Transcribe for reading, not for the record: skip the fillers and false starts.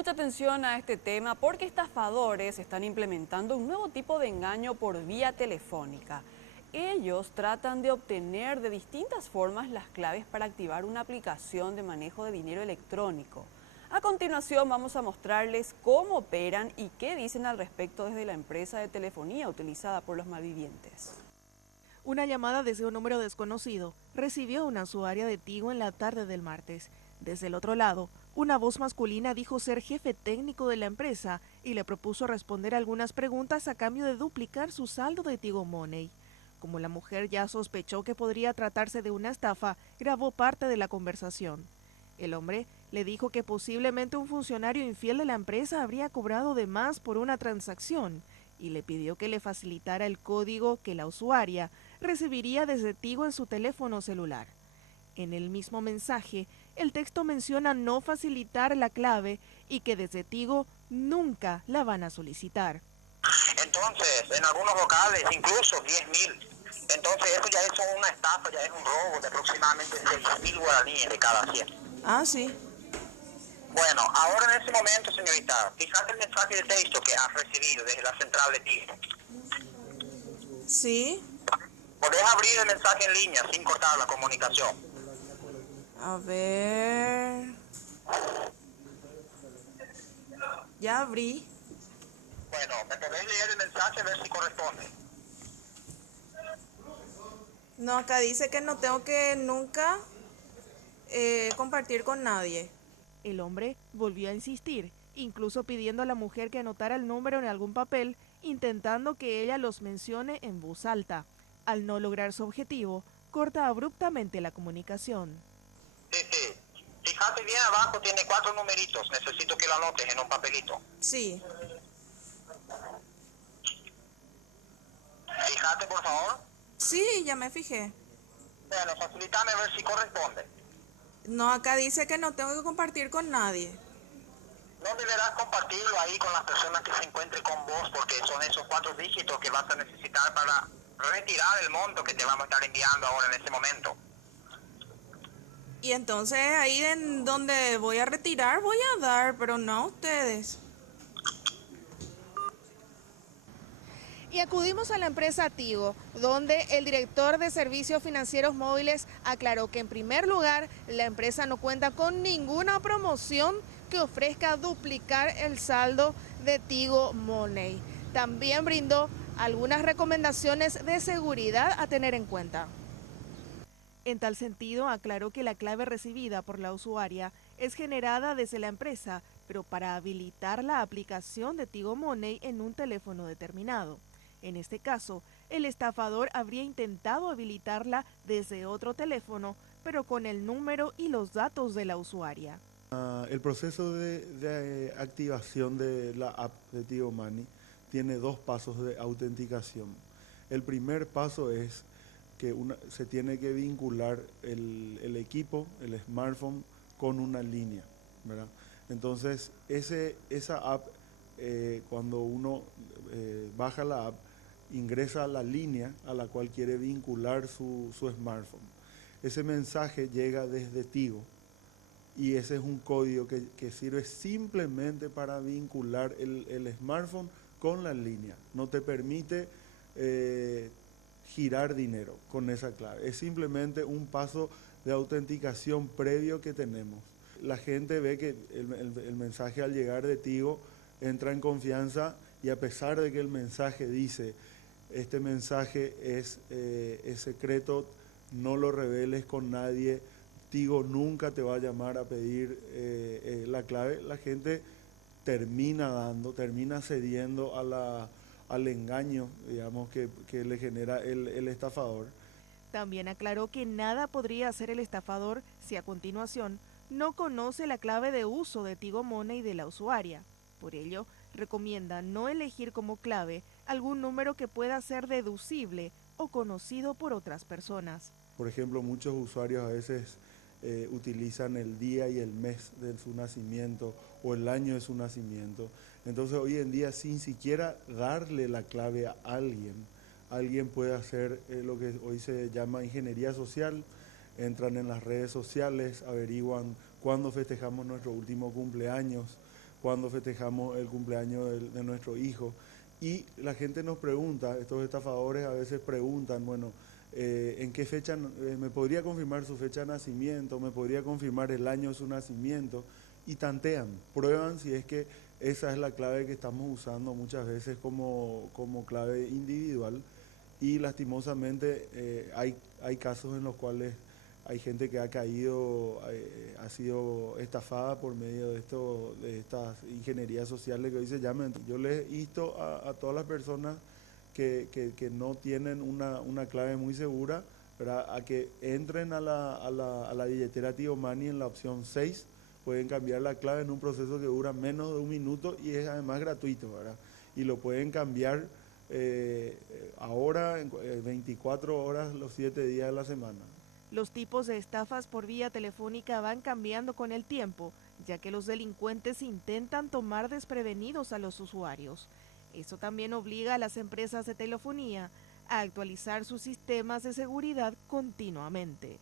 Mucha atención a este tema porque estafadores están implementando un nuevo tipo de engaño por vía telefónica. Ellos tratan de obtener de distintas formas las claves para activar una aplicación de manejo de dinero electrónico. A continuación vamos a mostrarles cómo operan y qué dicen al respecto desde la empresa de telefonía utilizada por los malvivientes. Una llamada desde un número desconocido recibió una usuaria de Tigo en la tarde del martes. Desde el otro lado, una voz masculina dijo ser jefe técnico de la empresa y le propuso responder algunas preguntas a cambio de duplicar su saldo de Tigo Money. Como la mujer ya sospechó que podría tratarse de una estafa, grabó parte de la conversación. El hombre le dijo que posiblemente un funcionario infiel de la empresa habría cobrado de más por una transacción y le pidió que le facilitara el código que la usuaria recibiría desde Tigo en su teléfono celular. En el mismo mensaje, el texto menciona no facilitar la clave y que desde Tigo nunca la van a solicitar. Entonces, en algunos locales, incluso 10.000. Entonces, eso ya es una estafa, ya es un robo de aproximadamente 6.000 guaraníes de cada 100. Ah, sí. Bueno, ahora en este momento, señorita, fíjate el mensaje de texto que has recibido desde la central de Tigo. Sí. Podés abrir el mensaje en línea sin cortar la comunicación. A ver. Ya abrí. Bueno, me podés leer el mensaje a ver si corresponde. No, acá dice que no tengo que nunca compartir con nadie. El hombre volvió a insistir, incluso pidiendo a la mujer que anotara el número en algún papel, intentando que ella los mencione en voz alta. Al no lograr su objetivo, corta abruptamente la comunicación. Sí, sí. Fíjate bien abajo, tiene 4 numeritos. Necesito que lo anotes en un papelito. Sí. Fíjate, por favor. Sí, ya me fijé. Bueno, facilítame a ver si corresponde. No, acá dice que no tengo que compartir con nadie. No deberás compartirlo ahí con las personas que se encuentren con vos, porque son esos 4 dígitos que vas a necesitar para retirar el monto que te vamos a estar enviando ahora en este momento. Y entonces ahí en donde voy a retirar voy a dar, pero no a ustedes. Y acudimos a la empresa Tigo, donde el director de servicios financieros móviles aclaró que en primer lugar la empresa no cuenta con ninguna promoción que ofrezca duplicar el saldo de Tigo Money. También brindó algunas recomendaciones de seguridad a tener en cuenta. En tal sentido, aclaró que la clave recibida por la usuaria es generada desde la empresa, pero para habilitar la aplicación de Tigo Money en un teléfono determinado. En este caso, el estafador habría intentado habilitarla desde otro teléfono, pero con el número y los datos de la usuaria. El proceso de activación de la app de Tigo Money tiene 2 pasos de autenticación. El primer paso es que se tiene que vincular el equipo, el smartphone, con una línea, ¿verdad? Entonces, esa app, cuando uno baja la app, ingresa a la línea a la cual quiere vincular su smartphone. Ese mensaje llega desde Tigo y ese es un código que sirve simplemente para vincular el smartphone con la línea. No te permite girar dinero con esa clave. Es simplemente un paso de autenticación previo que tenemos. La gente ve que el mensaje al llegar de Tigo entra en confianza y a pesar de que el mensaje dice este mensaje es secreto, no lo reveles con nadie, Tigo nunca te va a llamar a pedir la clave, la gente termina cediendo al engaño, digamos, que le genera el estafador. También aclaró que nada podría hacer el estafador si a continuación no conoce la clave de uso de Tigo Money de la usuaria. Por ello, recomienda no elegir como clave algún número que pueda ser deducible o conocido por otras personas. Por ejemplo, muchos usuarios a veces utilizan el día y el mes de su nacimiento o el año de su nacimiento. Entonces hoy en día, sin siquiera darle la clave a alguien puede hacer lo que hoy se llama ingeniería social. Entran en las redes sociales, averiguan cuándo festejamos nuestro último cumpleaños, cuando festejamos el cumpleaños de nuestro hijo. Y la gente nos pregunta, estos estafadores a veces preguntan, bueno, ¿en qué fecha me podría confirmar su fecha de nacimiento? ¿Me podría confirmar el año de su nacimiento? Y tantean, prueban si es que esa es la clave que estamos usando muchas veces como clave individual. Y lastimosamente hay casos en los cuales hay gente que ha caído, ha sido estafada por medio de estas ingenierías sociales que hoy se llaman. Yo les insto a todas las personas que no tienen una clave muy segura, ¿verdad?, a que entren a la billetera Tigo Money en la opción 6, pueden cambiar la clave en un proceso que dura menos de 1 minuto y es además gratuito, ¿verdad? Y lo pueden cambiar ahora en 24 horas los 7 días de la semana. Los tipos de estafas por vía telefónica van cambiando con el tiempo, ya que los delincuentes intentan tomar desprevenidos a los usuarios. Eso también obliga a las empresas de telefonía a actualizar sus sistemas de seguridad continuamente.